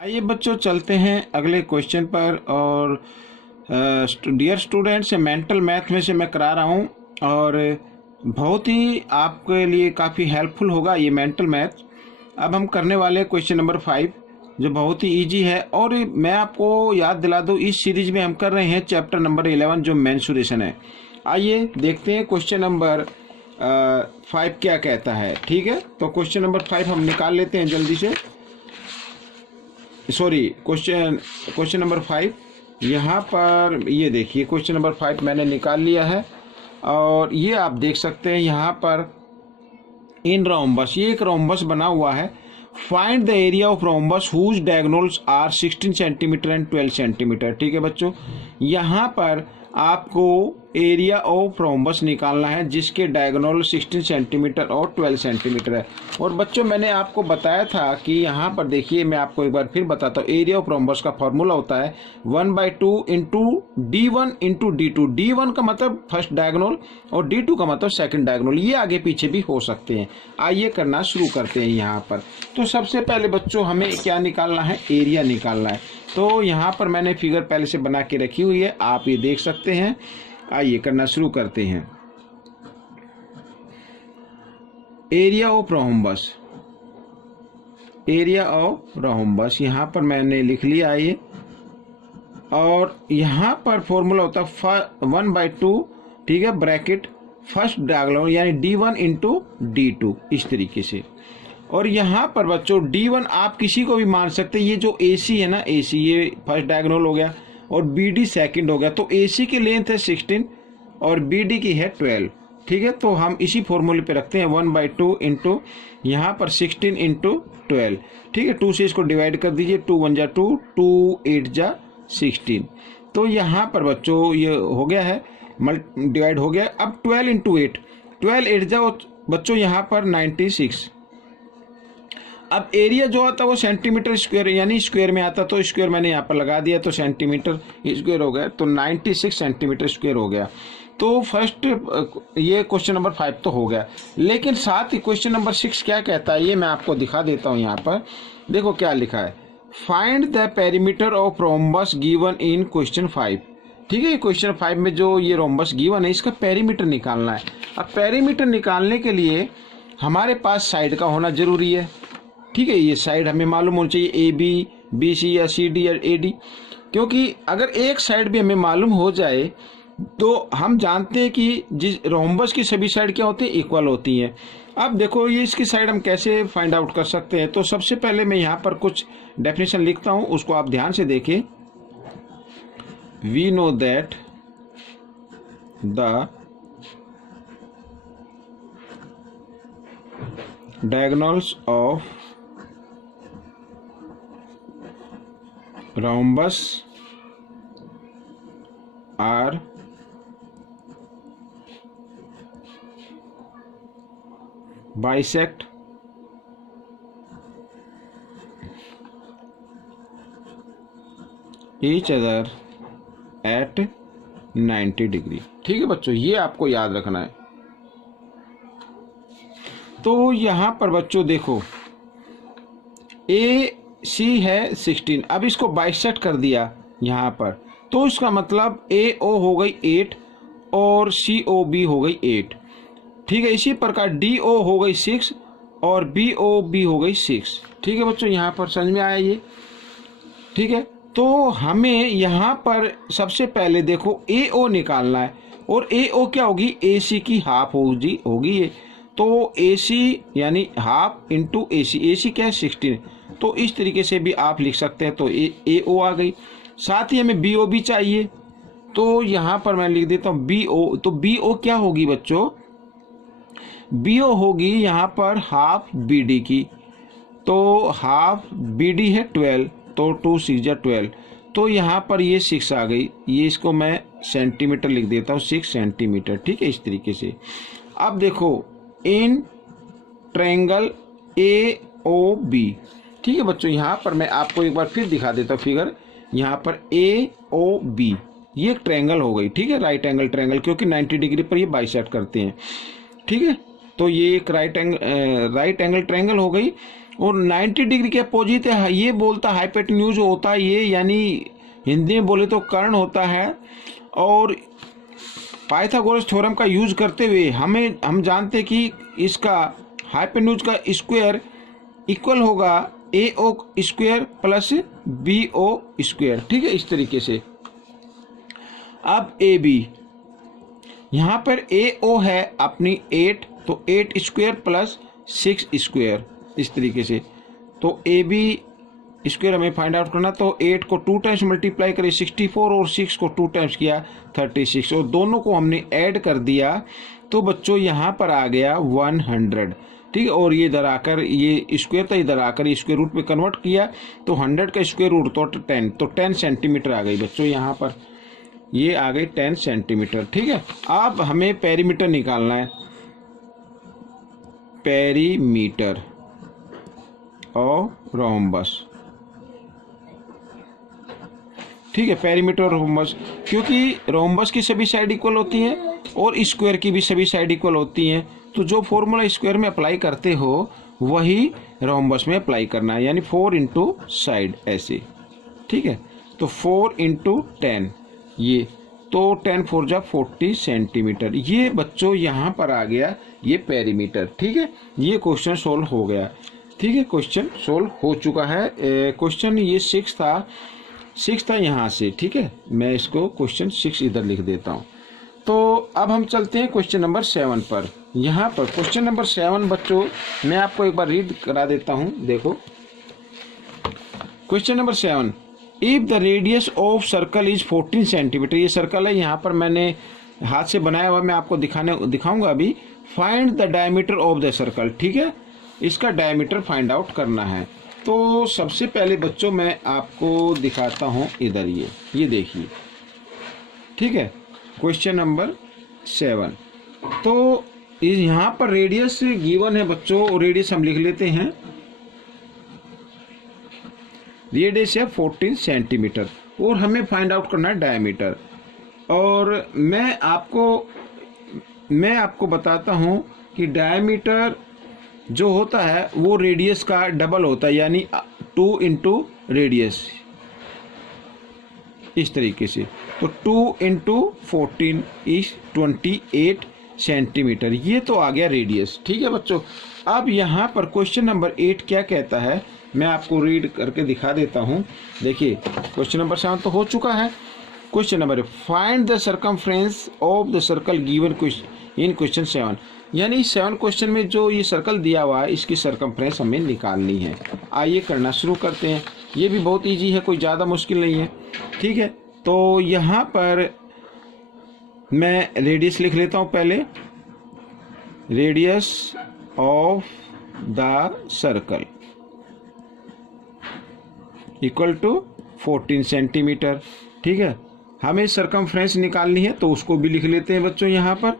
आइए बच्चों चलते हैं अगले क्वेश्चन पर। और डियर स्टूडेंट्स, मेंटल मैथ में से मैं करा रहा हूँ और बहुत ही आपके लिए काफ़ी हेल्पफुल होगा ये मेंटल मैथ। अब हम करने वाले क्वेश्चन नंबर 5 जो बहुत ही इजी है। और मैं आपको याद दिला दूँ, इस सीरीज में हम कर रहे हैं चैप्टर नंबर 11 जो मेंसुरेशन है। आइए देखते हैं क्वेश्चन नंबर 5 क्या कहता है। ठीक है, तो क्वेश्चन नंबर 5 हम निकाल लेते हैं जल्दी से। सॉरी, क्वेश्चन नंबर 5 यहाँ पर ये देखिए, क्वेश्चन नंबर 5 मैंने निकाल लिया है। और ये आप देख सकते हैं यहाँ पर इन रोम्बस, ये एक रोम्बस बना हुआ है। Find the area of rhombus whose diagonals are 16 centimetre and 12 centimetre. ठीक है बच्चों, यहाँ पर आपको एरिया ऑफ रोम्बस निकालना है जिसके डायगोनल 16 सेंटीमीटर और 12 सेंटीमीटर है। और बच्चों मैंने आपको बताया था कि यहाँ पर देखिए, मैं आपको एक बार फिर बताता हूँ। एरिया ऑफ रोम्बस का फॉर्मूला होता है 1/2 into D1 into D2। D1 का मतलब फर्स्ट डायगोनल और D2 का मतलब सेकंड डायगोनल। ये आगे पीछे भी हो सकते हैं। आइए करना शुरू करते हैं यहाँ पर। तो सबसे पहले बच्चों हमें क्या निकालना है, एरिया निकालना है। तो यहाँ पर मैंने फिगर पहले से बना के रखी हुई है, आप ये देख सकते हैं। आइए करना शुरू करते हैं। Area of rhombus, area of rhombus यहाँ पर मैंने लिख लिया ये। और यहाँ पर फॉर्मूला होता है 1/2, ठीक है, ब्रैकेट फर्स्ट डायगोनल यानी D1 इंटू D2, इस तरीके से। और यहाँ पर बच्चों D1 आप किसी को भी मान सकते हैं। ये जो AC है ना, AC ये फर्स्ट डायगोनल हो गया और BD सेकंड हो गया। तो AC की लेंथ है 16 और BD की है 12। ठीक है, तो हम इसी फॉर्मूले पे रखते हैं 1/2 इंटू यहाँ पर 16 इंटू 12। ठीक है, 2 से इसको डिवाइड कर दीजिए। 2 1 जा 2, 2 8 जा 16। तो यहाँ पर बच्चों ये हो गया है, डिवाइड हो गया। अब 12 इंटू 8, 12 8 जा बच्चों यहाँ पर 96। अब एरिया जो आता है वो सेंटीमीटर स्क्वायर यानी स्क्वायर में आता, तो स्क्वायर मैंने यहाँ पर लगा दिया तो सेंटीमीटर स्क्वायर हो गया, तो 96 सेंटीमीटर स्क्वायर हो गया। तो फर्स्ट ये क्वेश्चन नंबर 5 तो हो गया। लेकिन साथ ही क्वेश्चन नंबर 6 क्या कहता है ये मैं आपको दिखा देता हूँ। यहाँ पर देखो क्या लिखा है, find the perimeter of rhombus given in question 5। ठीक है, क्वेश्चन 5 में जो ये रोम्बस गिवन है इसका पेरीमीटर निकालना है। अब पेरीमीटर निकालने के लिए हमारे पास साइड का होना जरूरी है। ठीक है, ये साइड हमें मालूम होनी चाहिए, AB BC या CD या AD। क्योंकि अगर एक साइड भी हमें मालूम हो जाए तो हम जानते हैं कि जिस रोम्बस की सभी साइड क्या होती है, इक्वल होती हैं। अब देखो ये इसकी साइड हम कैसे फाइंड आउट कर सकते हैं। तो सबसे पहले मैं यहाँ पर कुछ डेफिनेशन लिखता हूँ, उसको आप ध्यान से देखें। We know that the diagonals of rhombus are bisect each other at 90 degree. ठीक है बच्चों, ये आपको याद रखना है। तो यहाँ पर बच्चों देखो AC है 16, अब इसको बाइसेक्ट कर दिया यहाँ पर, तो इसका मतलब AO हो गई 8 और COB हो गई 8। ठीक है, इसी प्रकार DO हो गई 6 और BOB हो गई 6। ठीक है बच्चों, यहाँ पर समझ में आया ये। ठीक है, तो हमें यहाँ पर सबसे पहले देखो AO निकालना है। और AO क्या होगी, AC की हाफ होगी ये। तो AC यानी हाफ इंटू AC क्या है 16। तो इस तरीके से भी आप लिख सकते हैं। तो AO आ गई। साथ ही हमें BOB चाहिए, तो यहाँ पर मैं लिख देता हूँ BO। तो BO क्या होगी बच्चों, BO होगी यहाँ पर हाफ BD की। तो हाफ BD है 12, तो 2 6 जा 12। तो यहाँ पर ये 6 आ गई, ये इसको मैं सेंटीमीटर लिख देता हूँ, 6 सेंटीमीटर। ठीक है, इस तरीके से। अब देखो इन ट्रायंगल AOB। ठीक है बच्चों, यहाँ पर मैं आपको एक बार फिर दिखा देता हूँ फिगर। यहाँ पर AOB ये एक ट्रायंगल हो गई। ठीक है, राइट एंगल ट्रायंगल, क्योंकि 90 डिग्री पर ये बाइसेक्ट करते हैं। ठीक है, तो ये एक राइट एंगल ट्रायंगल हो गई। और 90 डिग्री के अपोजिट है, ये बोलता हाइपोटेन्यूज होता है ये, यानी हिंदी में बोले तो कर्ण होता है। और पाइथागोरस थ्योरम का यूज करते हुए हम जानते हैं कि इसका हाइपोटेन्यूज का स्क्वायर इक्वल होगा AO square plus BO square. ठीक है, इस तरीके से। अब AB, यहाँ पर AO है अपनी 8, तो 8 स्क्वायर प्लस 6 स्क्वायर, इस तरीके से। तो AB स्क्वायर हमें फाइंड आउट करना, तो 8 को 2 टाइम्स मल्टीप्लाई करें 64 और 6 को 2 टाइम्स किया 36, और दोनों को हमने ऐड कर दिया तो बच्चों यहाँ पर आ गया 100। ठीक है, और ये इधर आकर ये स्क्वायर था, इधर आकर ये स्क्वायर रूट में कन्वर्ट किया तो 100 का स्क्वायर रूट तो 10, तो 10 सेंटीमीटर आ गई बच्चों, यहाँ पर ये आ गई 10 सेंटीमीटर। ठीक है, अब हमें पेरीमीटर निकालना है, पेरीमीटर और रोम्बस। ठीक है, पेरीमीटर और रोम्बस, क्योंकि रोम्बस की सभी साइड इक्वल होती हैं और स्क्वायर की भी सभी साइड इक्वल होती हैं, तो जो फॉर्मूला स्क्वायर में अप्लाई करते हो वही रोम्बस में अप्लाई करना है, यानी 4 इंटू साइड ऐसे। ठीक है, तो 4 इंटू 10, ये तो 10 4 जा 40 सेंटीमीटर, ये बच्चों यहाँ पर आ गया ये पेरीमीटर। ठीक है, ये क्वेश्चन सोल्व हो गया। ठीक है, क्वेश्चन सोल्व हो चुका है। क्वेश्चन ये 6 था यहाँ से। ठीक है, मैं इसको क्वेश्चन 6 इधर लिख देता हूँ। तो अब हम चलते हैं क्वेश्चन नंबर 7 पर। यहाँ पर क्वेश्चन नंबर 7 बच्चों मैं आपको एक बार रीड करा देता हूँ, देखो। Question number 7, if the radius of circle is 14 centimetre, ये सर्कल है, यहाँ पर मैंने हाथ से बनाया हुआ, मैं आपको दिखाऊंगा अभी। Find the diameter of the circle. ठीक है, इसका डायमीटर फाइंड आउट करना है। तो सबसे पहले बच्चों मैं आपको दिखाता हूँ इधर, ये देखिए। ठीक है, क्वेश्चन नंबर 7, तो यहाँ पर रेडियस गिवन है बच्चों, रेडियस हम लिख लेते हैं, रेडियस है 14 सेंटीमीटर और हमें फाइंड आउट करना है डायमीटर। और मैं आपको बताता हूँ कि डायमीटर जो होता है वो रेडियस का डबल होता है, यानी 2 इंटू रेडियस, इस तरीके से। तो 2 इंटू 14 इज 28 सेंटीमीटर, ये तो आ गया रेडियस। ठीक है बच्चों, अब यहाँ पर क्वेश्चन नंबर 8 क्या कहता है मैं आपको रीड करके दिखा देता हूँ। देखिए, क्वेश्चन नंबर 7 तो हो चुका है। Question number, find the circumference of the circle given in question 7, यानी 7 क्वेश्चन में जो ये सर्कल दिया हुआ है इसकी सर्कमफ्रेंस हमें निकालनी है। आइए करना शुरू करते हैं, ये भी बहुत ईजी है, कोई ज़्यादा मुश्किल नहीं है। ठीक है, तो यहाँ पर मैं रेडियस लिख लेता हूँ पहले, radius of the circle equal to 14 centimetre. ठीक है, हमें सर्कमफ्रेंस निकालनी है तो उसको भी लिख लेते हैं बच्चों यहाँ पर।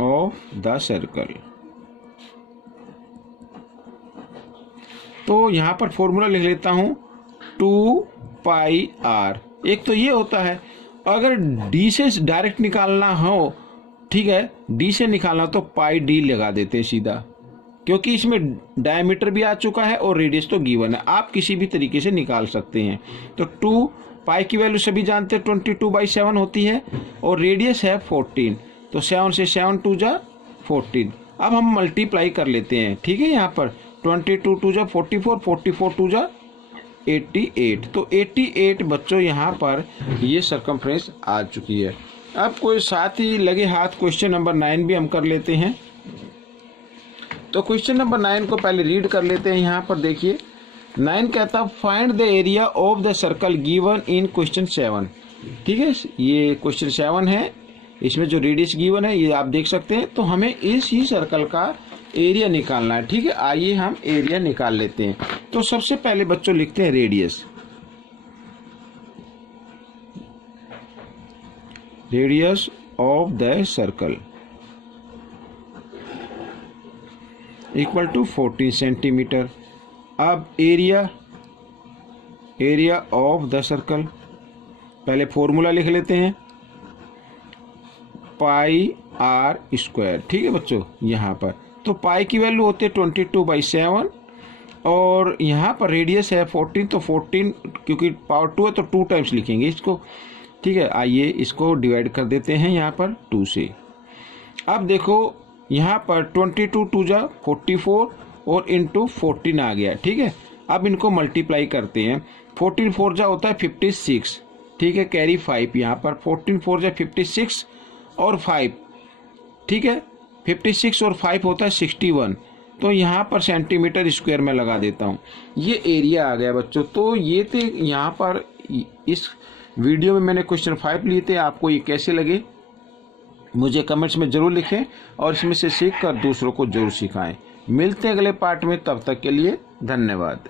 ऑफ द सर्कल, तो यहाँ पर फॉर्मूला लिख लेता हूँ 2πr। एक तो ये होता है, अगर d से डायरेक्ट निकालना हो, ठीक है, d से निकालना तो πd लगा देते हैं सीधा, क्योंकि इसमें डायमीटर भी आ चुका है और रेडियस तो गिवन है, आप किसी भी तरीके से निकाल सकते हैं। तो 2 पाई की वैल्यू सभी जानते हैं 22/7 होती है और रेडियस है 14, तो 7 से 7 2 जा 14। अब हम मल्टीप्लाई कर लेते हैं। ठीक है, यहाँ पर 22 2 जा 44, 44 2 जा 88, तो 88 बच्चों यहाँ पर ये सर्कमफ्रेंस आ चुकी है। अब कोई साथ ही लगे हाथ क्वेश्चन नंबर 9 भी हम कर लेते हैं। तो क्वेश्चन नंबर 9 को पहले रीड कर लेते हैं। यहाँ पर देखिए, 9 कहता है find the area of the circle given in question 7। ठीक है, ये क्वेश्चन 7 है, इसमें जो रेडियस गिवन है ये आप देख सकते हैं। तो हमें इस ही सर्कल का एरिया निकालना है। ठीक है, आइए हम एरिया निकाल लेते हैं। तो सबसे पहले बच्चों लिखते हैं radius, radius of the circle equal to 14 centimeter. अब area, area of the circle, पहले फॉर्मूला लिख लेते हैं, पाई आर स्क्वायर। ठीक है बच्चों, यहाँ पर तो पाई की वैल्यू होती है 22/7 और यहाँ पर रेडियस है 14, तो 14 क्योंकि पावर 2 है तो 2 टाइम्स लिखेंगे इसको। ठीक है, आइए इसको डिवाइड कर देते हैं यहाँ पर 2 से। अब देखो यहाँ पर 22 2 जा 44 और इंटू 14 आ गया। ठीक है, अब इनको मल्टीप्लाई करते हैं। 14 4 जा होता है 56। ठीक है, कैरी 5 यहाँ पर 14 4 जा 56 और 5। ठीक है, 56 और 5 होता है 61। तो यहाँ पर सेंटीमीटर स्क्वायर में लगा देता हूँ। ये एरिया आ गया बच्चों। तो ये थे यहाँ पर इस वीडियो में मैंने क्वेश्चन 5 लिए थे। आपको ये कैसे लगे मुझे कमेंट्स में ज़रूर लिखें और इसमें से सीख कर दूसरों को ज़रूर सिखाएं। मिलते हैं अगले पार्ट में, तब तक के लिए धन्यवाद।